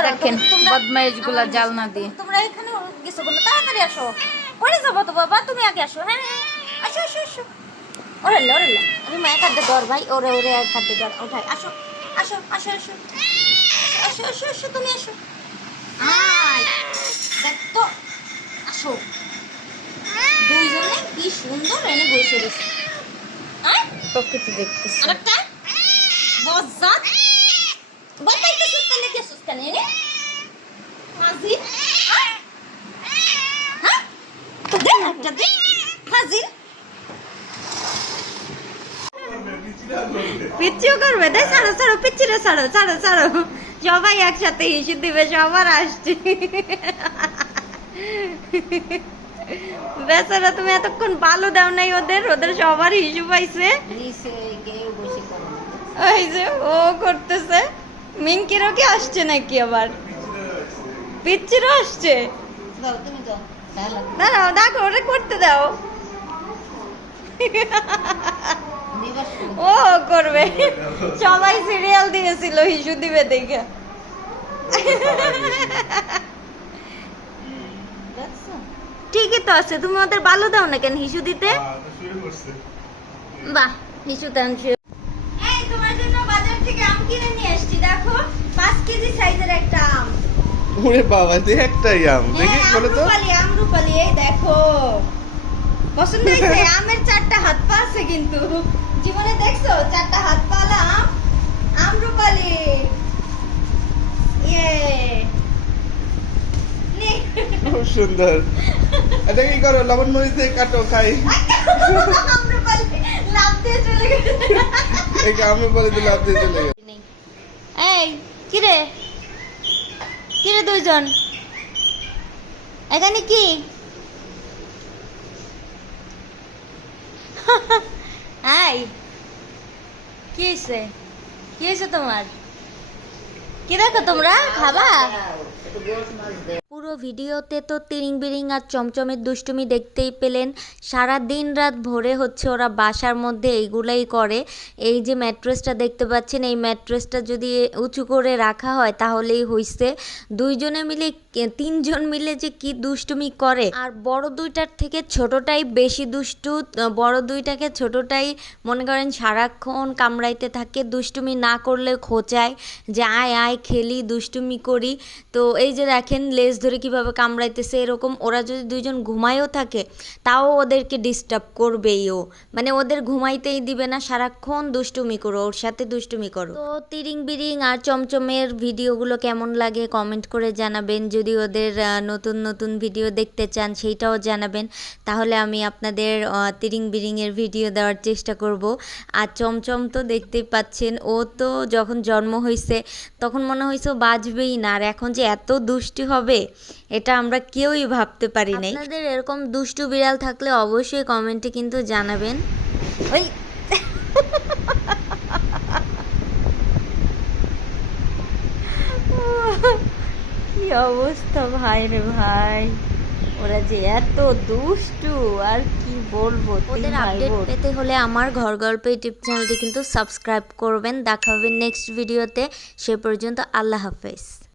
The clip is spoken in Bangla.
করো দেখেন বদমাইশগুলা আমার জাল না দিয়ে। তোমরা এখানে গেছো বলে তাড়াতাড়ি আসো। পরে যাব তো বাবা তুমি আগে আসো হ্যাঁ? আসো আসো আসো। ওরে লে ওরে লে আমি মা এক হাতে ধর ভাই ওরে ওরে এক হাতে ধর ওঠাই। আসো আসো আসো আসো। আসো আসো আসো তুমি আসো। আয় দেখ তো। আসো। দুইজনে কি সুন্দর এনে বসে রয়েছে। আয়। প্রকৃতি দেখতেছে। আরেকটা। বজ্জাত। হ্যাঁ? একটা পিচ্ছিও করবে তাই ছাড়ো ছাড়ো পিচ্ছিরে ছাড়ো ছাড়ো ছাড়ো। সবাই একসাথে হিসু দিবে সবার আসছে। বেচারা তুমি এতক্ষণ ভালো দাও নাই ওদের ওদের সবার হিসু পাইছে। ওই যে ও করতেছে। মিঙ্কিরও কি আসছে নাকি আবার? পিচ্ছিরও আসছে? যাও তুমি যাও তাহলে দাঁড়াও দেখো ওটা করতে দাও। ও করবে। সবাই সিরিয়াল দিয়েছিল হিসু দিবে দেখে। ঠিকই তো আছে। তুমি ওদের ভালো দাও না কেন হিসু দিতে? বাহ হিসু দেন এই তোমার জন্য বাজার থেকে আম কিনে নিয়ে আসছি দেখো পাঁচ কেজি সাইজের একটা আম। ওরে বাবা একটাই আম দেখি হ্যাঁ, বলো তো। আমরুপালি এই দেখো। পছন্দ হয়েছে? আমের চারটা হাত পা আছে কিন্তু। জীবনে দেখছ? চারটা হাত আম আমরুপালি ইয়ে। খুব সুন্দর। এটা কি করো? লবণ মরিচ দিয়ে কাটো খাই। আমরুপালি লাফ দিয়ে চলে গেছে। এই আমি বলে দিলাম আপনি চলে গেল এই কিরে? কিরে দুইজন? এখানে কি? আই, কি হয়েছে কি হয়েছে তোমার? কি দেখো তোমরা? খাবা? পুরো ভিডিওতে তো তিরিং বিরিং আর চমচমের দুষ্টুমি দেখতেই পেলেন। সারা দিন রাত ভোরে হচ্ছে ওরা বাসার মধ্যে এইগুলাই করে। এই যে ম্যাট্রেসটা দেখতে পাচ্ছেন, এই ম্যাট্রেসটা যদি উঁচু করে রাখা হয় তাহলেই হইছে। দুইজনে মিলে তিনজন মিলে যে কি দুষ্টুমি করে। আর বড় দুইটার থেকে ছোটটাই বেশি দুষ্টু, বড় দুইটাকে ছোটটাই মনে করেন সারাক্ষণ কামড়াইতে থাকে, দুষ্টুমি না করলে খোঁচায় যে আয় আয়, খেলি, দুষ্টুমি করি। তো এই যে দেখেন, লেজ ধরে কীভাবে কামড়াইতেছে, এরকম ওরা যদি দুইজন ঘুমায়ও থাকে, তাও ওদেরকে ডিস্টার্ব করবেই ও। মানে ওদের ঘুমাইতেই দিবে না, সারাক্ষণ দুষ্টুমি করো, ওর সাথে দুষ্টুমি করো। তো তিরিং বিরিং আর চমচমের ভিডিওগুলো কেমন লাগে কমেন্ট করে জানাবেন। যদি ওদের নতুন নতুন ভিডিও দেখতে চান, সেইটাও জানাবেন। তাহলে আমি আপনাদের তিরিং বিরিংয়ের ভিডিও দেওয়ার চেষ্টা করব। আর চমচম তো দেখতেই পাচ্ছেন, ও তো যখন জন্ম হয়েছে তখন মনে হয়েছে বাঁচবেই না। আর এখন যে এত দুষ্টি হবে এটা আমরা কেউই ভাবতে পারি নাই। আপনাদের এরকম দুষ্টু বিড়াল থাকলে অবশ্যই কমেন্টে কিন্তু জানাবেন। ওই কি অবস্থা ভাই রে ভাই? ওরা যে এত দুষ্টু আর কি বলব ওদের আপডেট পেতে হলে আমার ঘর গল্প ইউটিউব চ্যানেলটি কিন্তু সাবস্ক্রাইব করবেন। দেখা হবে নেক্সট ভিডিওতে। সে পর্যন্ত আল্লাহ হাফেজ।